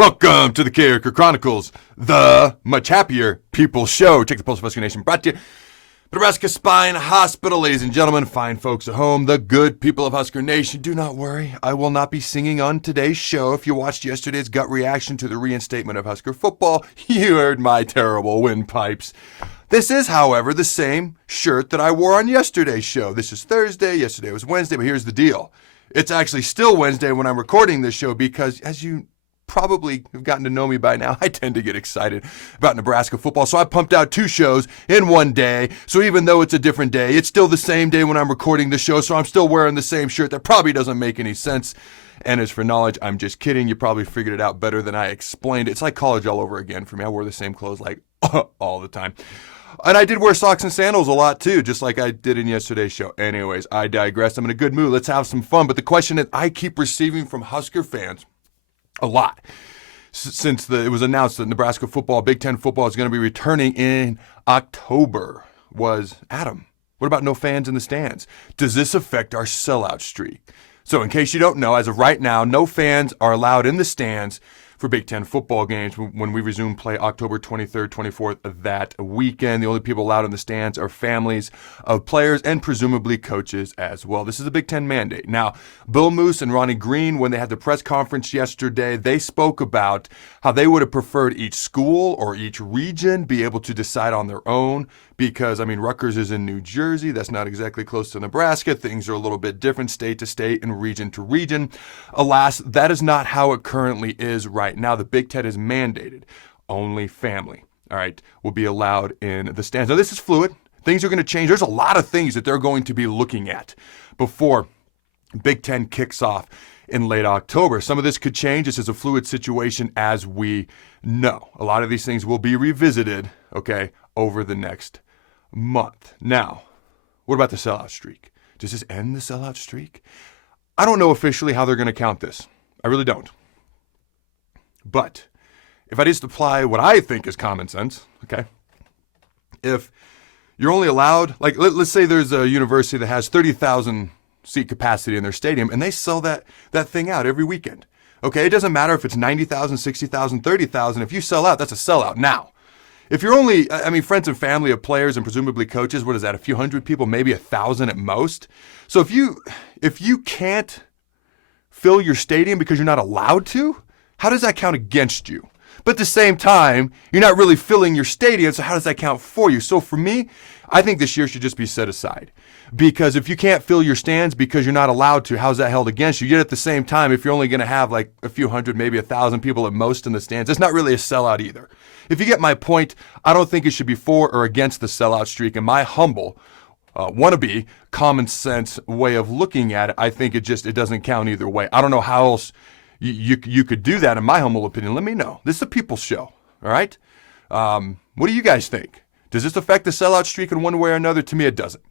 Welcome to the Carriker Chronicles, the much happier people show. Take the pulse of Husker Nation, brought to you by Nebraska Spine Hospital. Ladies and gentlemen, fine folks at home, the good people of Husker Nation, do not worry. I will not be singing on today's show. If you watched yesterday's gut reaction to the reinstatement of Husker football, you heard my terrible windpipes. This is, however, the same shirt that I wore on yesterday's show. This is Thursday, yesterday was Wednesday, but here's the deal. It's actually still Wednesday when I'm recording this show because, as you probably have gotten to know me by now, I tend to get excited about Nebraska football. So I pumped out 2 shows in one day. So even though it's a different day, it's still the same day when I'm recording the show. So I'm still wearing the same shirt. That probably doesn't make any sense. And as for knowledge, I'm just kidding. You probably figured it out better than I explained it. It's like college all over again for me. I wore the same clothes like all the time. And I did wear socks and sandals a lot too, just like I did in yesterday's show. Anyways, I digress. I'm in a good mood. Let's have some fun. But the question that I keep receiving from Husker fans a lot since it was announced that Nebraska football, Big Ten football, is going to be returning in October was, Adam, what about no fans in the stands? Does this affect our sellout streak? So in case you don't know, as of right now, no fans are allowed in the stands for Big Ten football games when we resume play October 23rd, 24th that weekend. The only people allowed in the stands are families of players and presumably coaches as well. This is a Big Ten mandate. Now, Bill Moose and Ronnie Green, when they had the press conference yesterday, they spoke about how they would have preferred each school or each region be able to decide on their own because, Rutgers is in New Jersey. That's not exactly close to Nebraska. Things are a little bit different state to state and region to region. Alas, that is not how it currently is right now. The Big Ten is mandated. Only family, all right, will be allowed in the stands. Now, this is fluid. Things are going to change. There's a lot of things that they're going to be looking at before Big Ten kicks off in late October. Some of this could change. This is a fluid situation, as we know. A lot of these things will be revisited, okay, over the next month. Now, what about the sellout streak? Does this end the sellout streak? I don't know officially how they're going to count this. I really don't. But if I just apply what I think is common sense, okay, if you're only allowed, like let's say there's a university that has 30,000 seat capacity in their stadium and they sell that thing out every weekend. Okay, it doesn't matter if it's 90,000, 60,000, 30,000. If you sell out, that's a sellout. Now, if you're only, friends and family of players and presumably coaches, what is that, a few hundred people, maybe 1,000 at most? So if you can't fill your stadium because you're not allowed to, how does that count against you? But at the same time, you're not really filling your stadium, so how does that count for you? So for me, I think this year should just be set aside. Because if you can't fill your stands because you're not allowed to, how's that held against you? Yet at the same time, if you're only going to have like a few hundred, maybe 1,000 people at most in the stands, it's not really a sellout either. If you get my point, I don't think it should be for or against the sellout streak. In my humble, wannabe, common sense way of looking at it, I think it doesn't count either way. I don't know how else you could do that, in my humble opinion. Let me know. This is a people's show, all right? What do you guys think? Does this affect the sellout streak in one way or another? To me, it doesn't.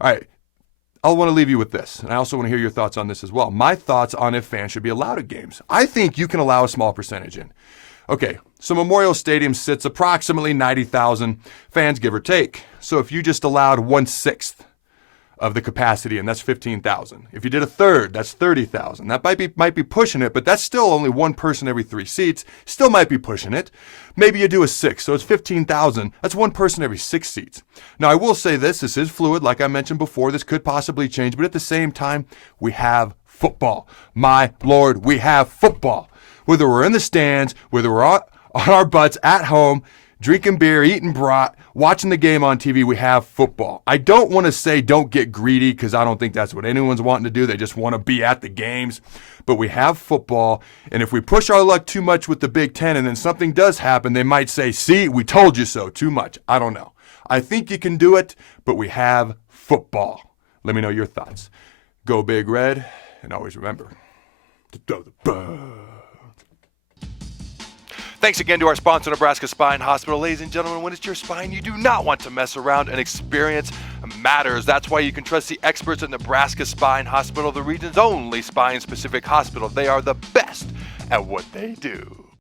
All right, I want to leave you with this, and I also want to hear your thoughts on this as well. My thoughts on if fans should be allowed at games. I think you can allow a small percentage in. Okay, so Memorial Stadium sits approximately 90,000 fans, give or take. So if you just allowed 1/6 of the capacity, and that's 15,000. If you did a third, that's 30,000. That might be pushing it, but that's still only one person every 3 seats. Still might be pushing it. Maybe you do a 6, so it's 15,000. That's one person every 6 seats. Now, I will say this is fluid. Like I mentioned before, this could possibly change, but at the same time, we have football. My Lord, we have football. Whether we're in the stands, whether we're on our butts at home, drinking beer, eating brat, watching the game on TV, we have football. I don't want to say don't get greedy because I don't think that's what anyone's wanting to do. They just want to be at the games. But we have football, and if we push our luck too much with the Big Ten and then something does happen, they might say, see, we told you so, too much. I don't know. I think you can do it, but we have football. Let me know your thoughts. Go Big Red, and always remember to throw the ball. Thanks again to our sponsor, Nebraska Spine Hospital. Ladies and gentlemen, when it's your spine, you do not want to mess around, and experience matters. That's why you can trust the experts at Nebraska Spine Hospital, the region's only spine-specific hospital. They are the best at what they do.